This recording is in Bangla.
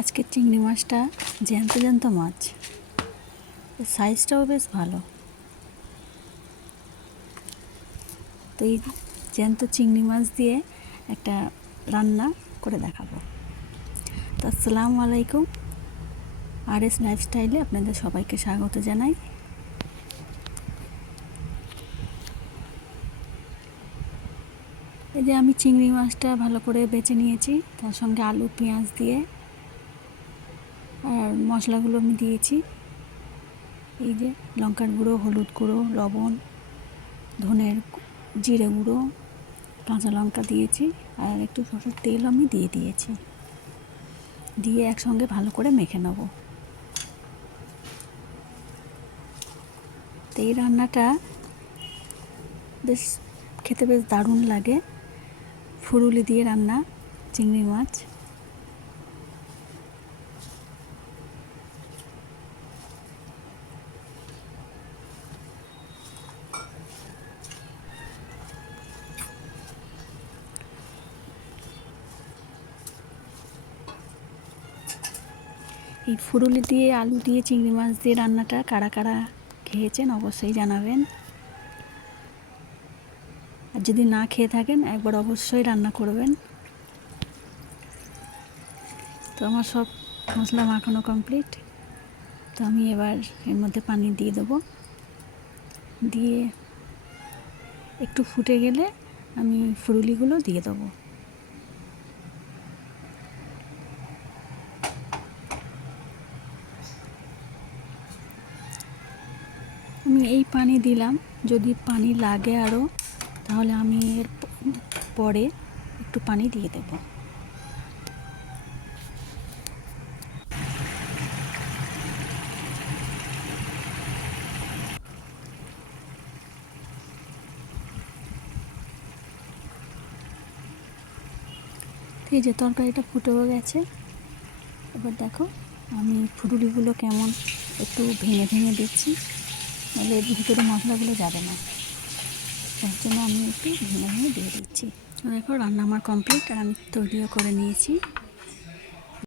আজকে চিংড়ি মাছটা জ্যান্ত জ্যান্ত মাছ, সাইজটাও বেশ ভালো। তো এই জ্যান্ত চিংড়ি মাছ দিয়ে একটা রান্না করে দেখাবো। তো আসসালামু আলাইকুম, RS লাইফস্টাইলে আপনাদের সবাইকে স্বাগত জানাই। এই যে আমি চিংড়ি মাছটা ভালো করে বেছে নিয়েছি, তার সঙ্গে আলু পেঁয়াজ দিয়ে আর মশলাগুলো আমি দিয়েছি। এই যে লঙ্কার গুঁড়ো, হলুদ গুঁড়ো, লবণ, ধনের জিরে গুঁড়ো, কাঁচা লঙ্কা দিয়েছি আর একটু সরষের তেল আমি দিয়েছি। দিয়ে একসঙ্গে ভালো করে মেখে নেব। তো এই রান্নাটা বেশ খেতে বেশ দারুণ লাগে। ফুরুলি দিয়ে রান্না চিংড়ি মাছ। এই ফুরুলি দিয়ে আলু দিয়ে চিংড়ি মাছ দিয়ে রান্নাটা কারা কারা খেয়েছেন অবশ্যই জানাবেন। আর যদি না খেয়ে থাকেন একবার অবশ্যই রান্না করবেন। তো আমার সব মশলা মাখানো কমপ্লিট। তো আমি এবার এর মধ্যে পানি দিয়ে দেবো। দিয়ে একটু ফুটে গেলে আমি ফুরুলিগুলো দিয়ে দেবো। আমি এই পানি দিলাম, যদি পানি লাগে আরও তাহলে আমি এর পরে একটু পানি দিয়ে দেব। এই যে তরকারিটা ফুটেও গেছে। এবার দেখো আমি ফুরুলিগুলো কেমন একটু ভেঙে ভেঙে দিচ্ছি, নাহলে এর ভিতরে মশলাগুলো যাবে না, তার জন্য আমি একটু ভেঙে ভেঙে দিয়ে দিচ্ছি। দেখো রান্না আমার কমপ্লিট আর আমি তৈরিও করে নিয়েছি।